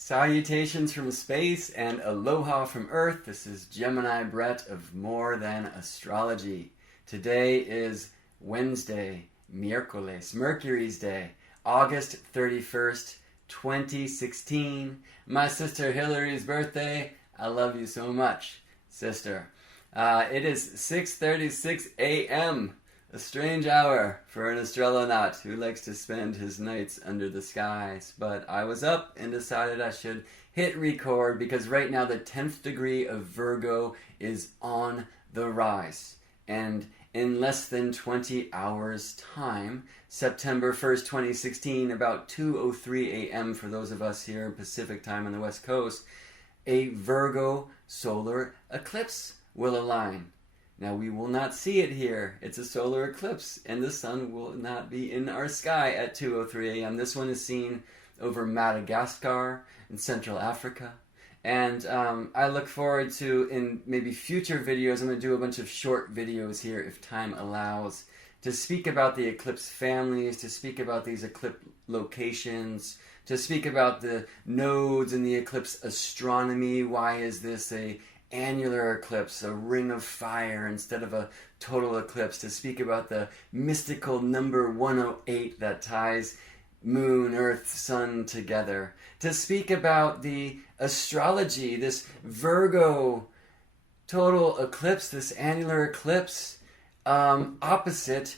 Salutations from space and aloha from Earth. This is Gemini Brett of More Than Astrology. Today is Wednesday, miércoles, Mercury's Day, August 31st, 2016. My sister Hillary's birthday. I love you so much, sister. It is 6:36 a.m., a strange hour for an astronaut who likes to spend his nights under the skies. But I was up and decided I should hit record because right now the 10th degree of Virgo is on the rise. And in less than 20 hours time, September 1st, 2016, about 2:03 a.m. for those of us here in Pacific time on the West Coast, a Virgo solar eclipse will align. Now, we will not see it here. It's a solar eclipse, and the sun will not be in our sky at 2:03 a.m. This one is seen over Madagascar in Central Africa. And I look forward to, in maybe future videos, I'm going to do a bunch of short videos here, if time allows, to speak about the eclipse families, to speak about these eclipse locations, to speak about the nodes in the eclipse astronomy. Why is this a annular eclipse, a ring of fire instead of a total eclipse, to speak about the mystical number 108 that ties moon, earth, sun together, to speak about the astrology, this Virgo total eclipse, this annular eclipse opposite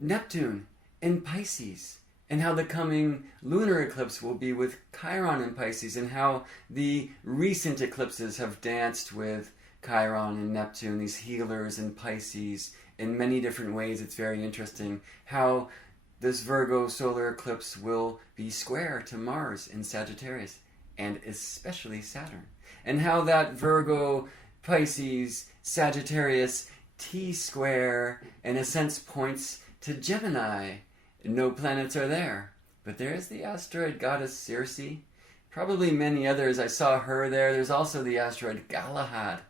Neptune in Pisces, and how the coming lunar eclipse will be with Chiron in Pisces, and how the recent eclipses have danced with Chiron and Neptune, these healers in Pisces, in many different ways. It's very interesting how this Virgo solar eclipse will be square to Mars in Sagittarius, and especially Saturn, and how that Virgo, Pisces, Sagittarius T-square, in a sense, points to Gemini. No planets are there, but there's the asteroid goddess Circe, probably many others. I saw her there. There's also the asteroid Galahad,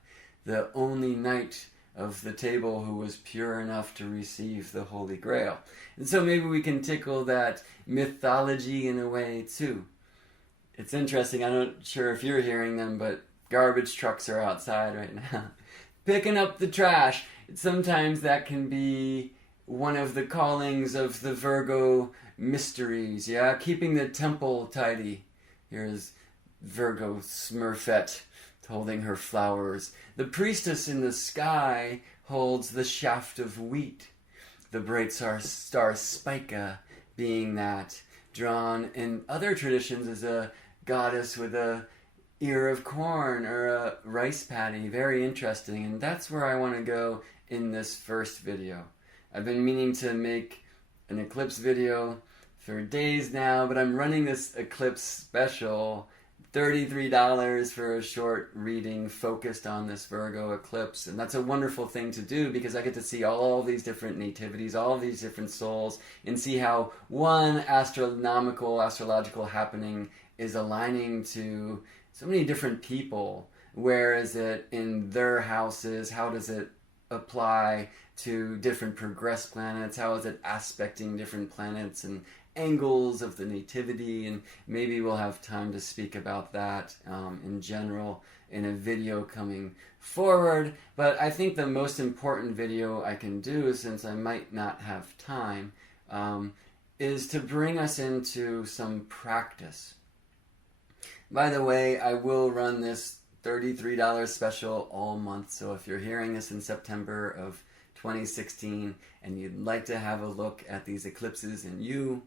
the only knight of the table who was pure enough to receive the Holy Grail. And so maybe we can tickle that mythology in a way too. It's interesting, I'm not sure if you're hearing them, but garbage trucks are outside right now picking up the trash. Sometimes that can be one of the callings of the Virgo mysteries, yeah? Keeping the temple tidy. Here's Virgo Smurfette holding her flowers. The priestess in the sky holds the shaft of wheat. The bright star Spica being that, drawn in other traditions as a goddess with a ear of corn or a rice paddy. Very interesting, and that's where I want to go in this first video. I've been meaning to make an eclipse video for days now, but I'm running this eclipse special, $33 for a short reading focused on this Virgo eclipse. And that's a wonderful thing to do because I get to see all these different nativities, all these different souls, and see how one astrological happening is aligning to so many different people. Where is it in their houses? How does it apply to different progressed planets? How is it aspecting different planets and angles of the nativity? And maybe we'll have time to speak about that in general in a video coming forward. But I think the most important video I can do, since I might not have time, is to bring us into some practice. By the way, I will run this $33 special all month, so if you're hearing this in September of 2016 and you'd like to have a look at these eclipses and you,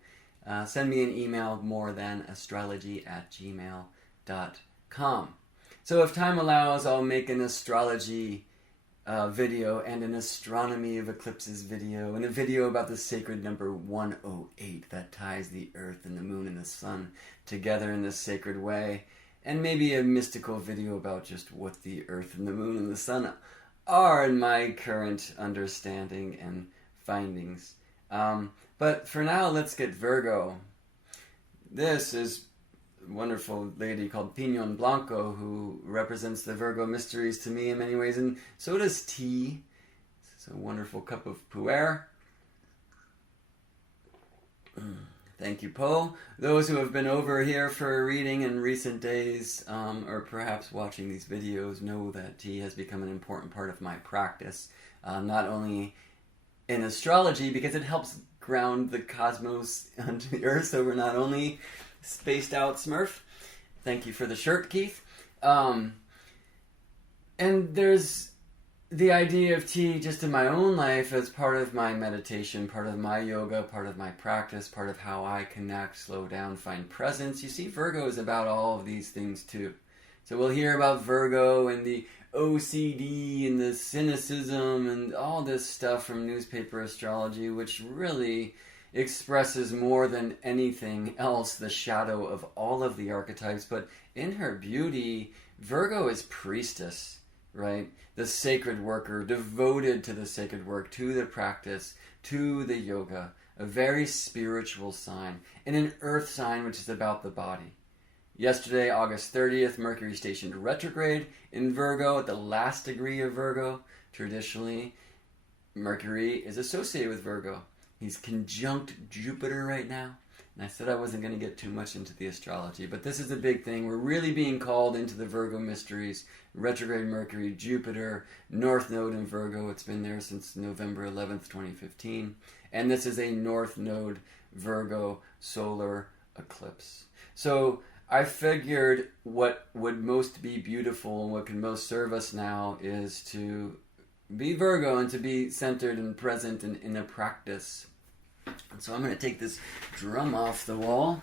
send me an email, morethan@gmail.com. So if time allows, I'll make an astrology video and an astronomy of eclipses video and a video about the sacred number 108 that ties the earth and the moon and the sun together in this sacred way, and maybe a mystical video about just what the earth and the moon and the sun are in my current understanding and findings. But for now, let's get Virgo. This is a wonderful lady called Pinon Blanco who represents the Virgo mysteries to me in many ways, and so does tea. It's a wonderful cup of pu'er. Thank you, Poe. Those who have been over here for a reading in recent days, or perhaps watching these videos, know that tea has become an important part of my practice. Not only in astrology, because it helps ground the cosmos onto the earth, so we're not only spaced out Smurf. Thank you for the shirt, Keith. And there's the idea of tea just in my own life as part of my meditation, part of my yoga, part of my practice, part of how I connect, slow down, find presence. You see, Virgo is about all of these things too. So we'll hear about Virgo and the OCD and the cynicism and all this stuff from newspaper astrology, which really expresses more than anything else the shadow of all of the archetypes. But in her beauty, Virgo is priestess, right? The sacred worker, devoted to the sacred work, to the practice, to the yoga, a very spiritual sign, and an earth sign which is about the body. Yesterday, August 30th, Mercury stationed retrograde in Virgo at the last degree of Virgo. Traditionally, Mercury is associated with Virgo. He's conjunct Jupiter right now. And I said I wasn't going to get too much into the astrology, but this is a big thing. We're really being called into the Virgo mysteries. Retrograde Mercury, Jupiter, North Node in Virgo. It's been there since November 11th, 2015. And this is a North Node Virgo Solar Eclipse. So I figured what would most be beautiful and what can most serve us now is to be Virgo and to be centered and present in a practice. And so I'm going to take this drum off the wall.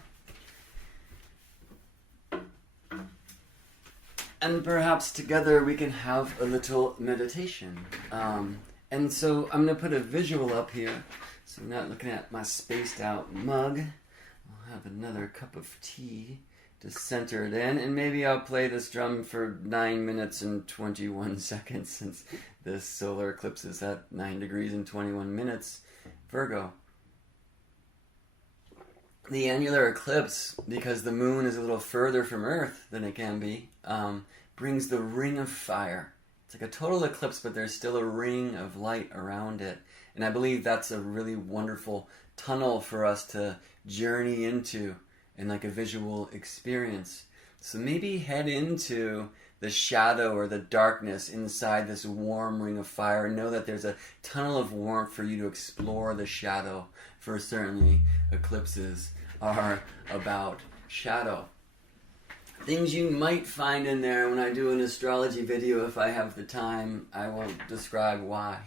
And perhaps together we can have a little meditation. And so I'm going to put a visual up here. So I'm not looking at my spaced out mug. I'll have another cup of tea to center it in. And maybe I'll play this drum for 9 minutes and 21 seconds since this solar eclipse is at 9 degrees and 21 minutes. Virgo. The annular eclipse, because the moon is a little further from Earth than it can be, brings the ring of fire. It's like a total eclipse, but there's still a ring of light around it. And I believe that's a really wonderful tunnel for us to journey into in like a visual experience. So maybe head into the shadow or the darkness inside this warm ring of fire and know that there's a tunnel of warmth for you to explore the shadow, for certainly eclipses are about shadow. Things you might find in there when I do an astrology video, if I have the time, I will describe why.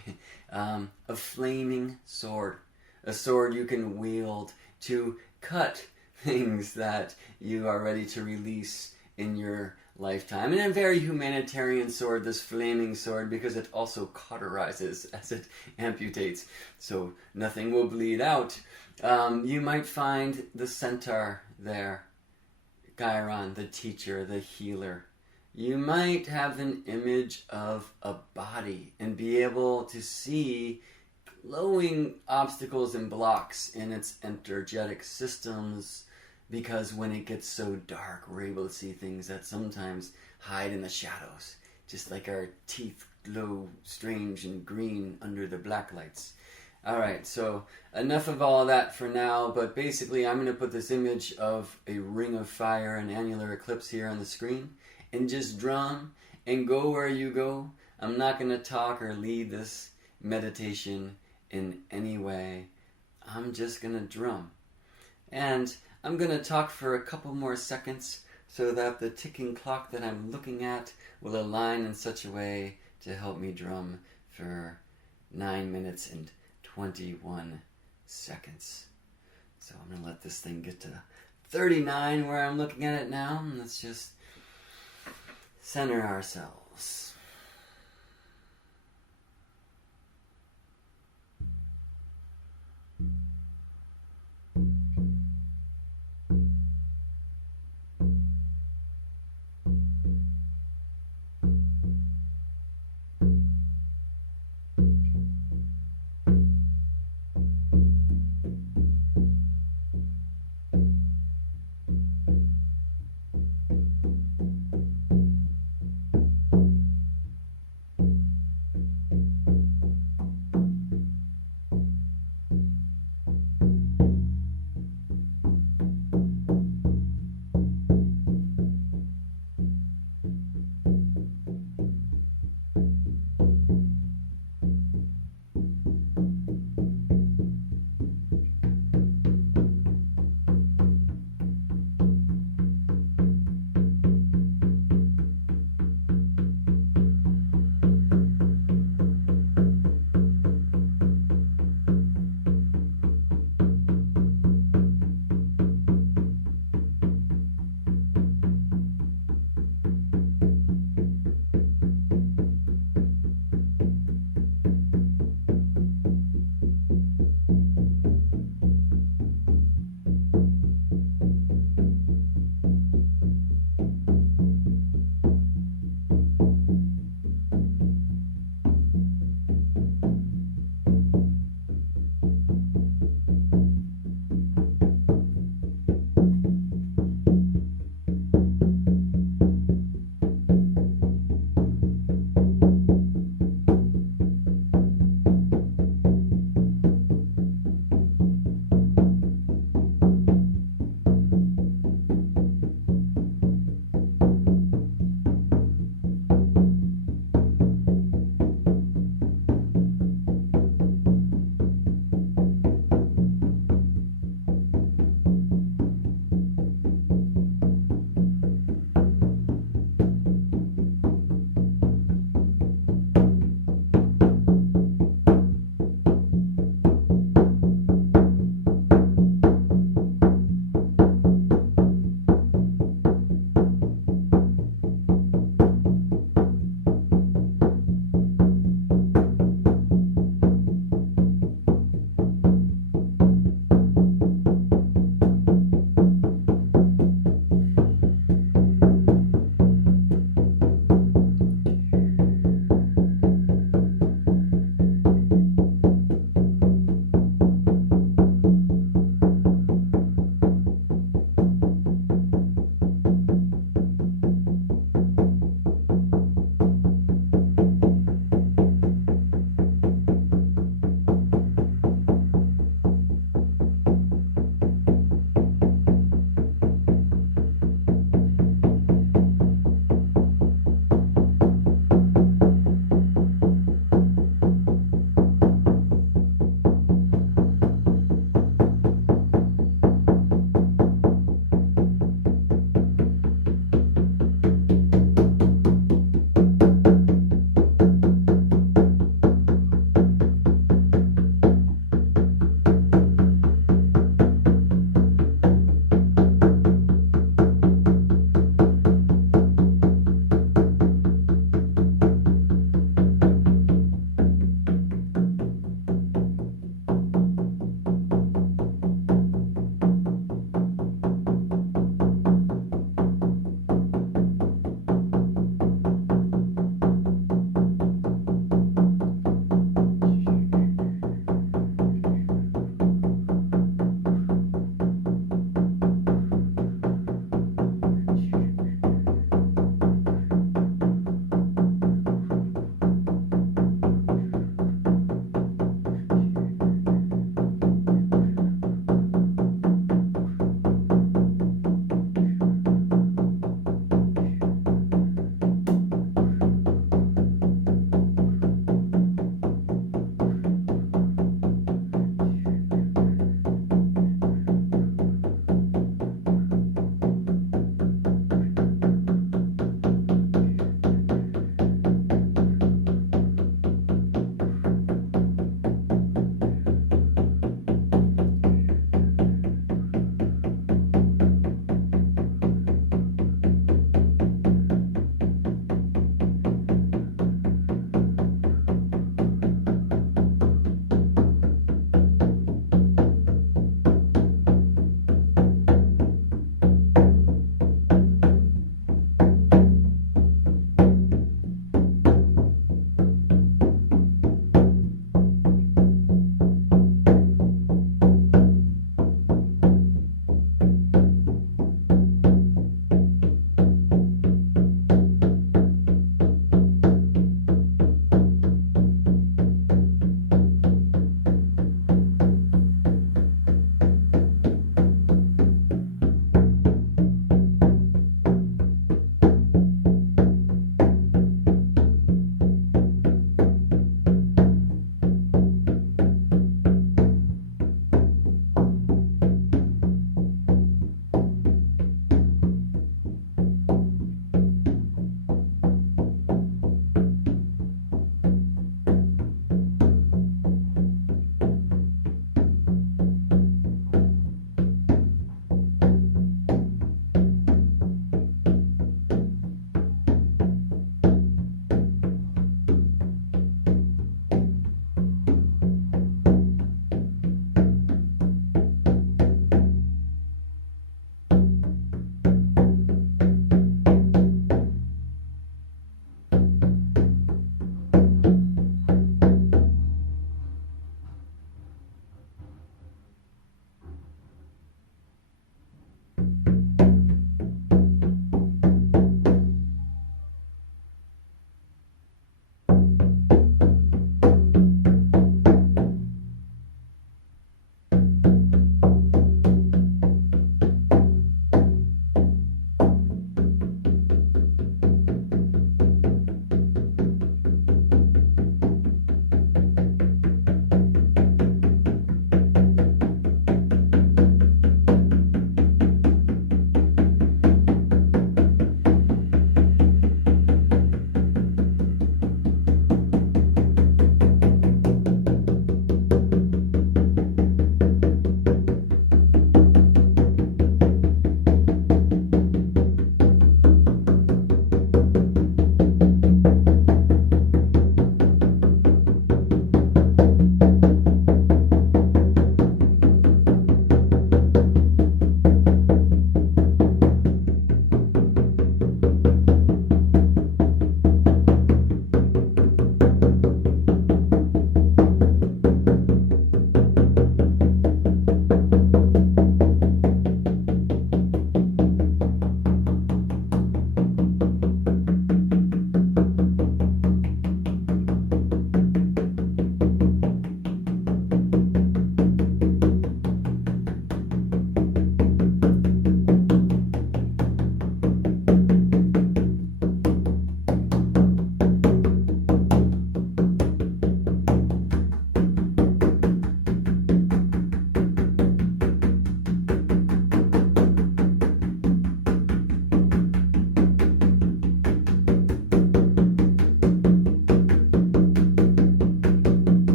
A flaming sword. A sword you can wield to cut things that you are ready to release in your lifetime. And a very humanitarian sword, this flaming sword, because it also cauterizes as it amputates, so nothing will bleed out. You might find the centaur there, Chiron, the teacher, the healer. You might have an image of a body and be able to see glowing obstacles and blocks in its energetic systems, because when it gets so dark, we're able to see things that sometimes hide in the shadows, just like our teeth glow strange and green under the black lights. Alright, so enough of all that for now, but basically I'm going to put this image of a ring of fire, an annular eclipse here on the screen, and just drum and go where you go. I'm not going to talk or lead this meditation in any way. I'm just going to drum. And I'm going to talk for a couple more seconds so that the ticking clock that I'm looking at will align in such a way to help me drum for 9 minutes and 21 seconds. So I'm going to let this thing get to 39 where I'm looking at it now. And let's just center ourselves.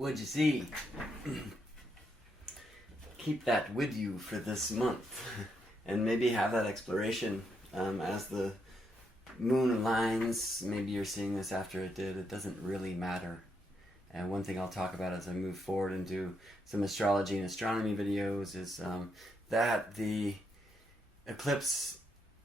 What'd you see? Keep that with you for this month. And maybe have that exploration as the moon aligns. Maybe you're seeing this after it did. It doesn't really matter. And one thing I'll talk about as I move forward and do some astrology and astronomy videos is that the eclipse,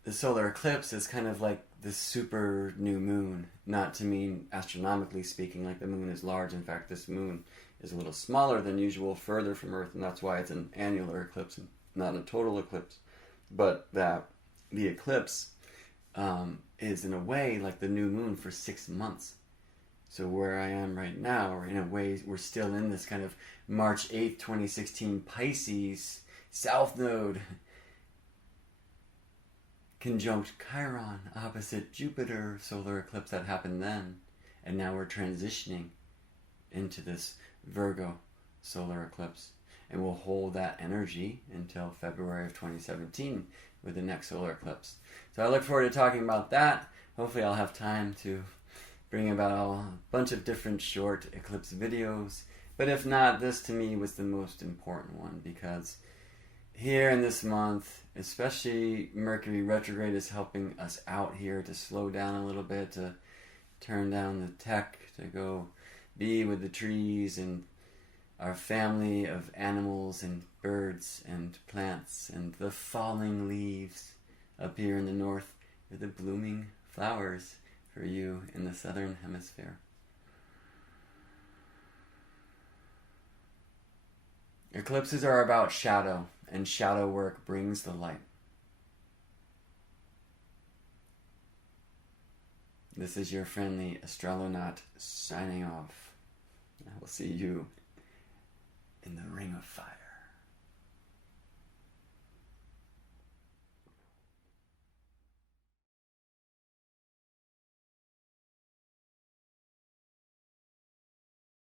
the solar eclipse, is kind of like the super new moon. Not to mean astronomically speaking like the moon is large. In fact, this moon is a little smaller than usual, further from Earth, and that's why it's an annular eclipse and not a total eclipse. But that the eclipse is in a way like the new moon for 6 months. So where I am right now, or in a way, we're still in this kind of March 8th, 2016 Pisces South Node conjunct Chiron opposite Jupiter solar eclipse that happened then. And now we're transitioning into this Virgo solar eclipse. And we'll hold that energy until February of 2017 with the next solar eclipse. So I look forward to talking about that. Hopefully I'll have time to bring about a bunch of different short eclipse videos. But if not, this to me was the most important one, because here in this month, especially Mercury retrograde is helping us out here to slow down a little bit, to turn down the tech, to go be with the trees and our family of animals and birds and plants and the falling leaves up here in the north with the blooming flowers for you in the southern hemisphere. Eclipses are about shadow, and shadow work brings the light. This is your friendly Astrolonaut signing off. I will see you in the Ring of Fire.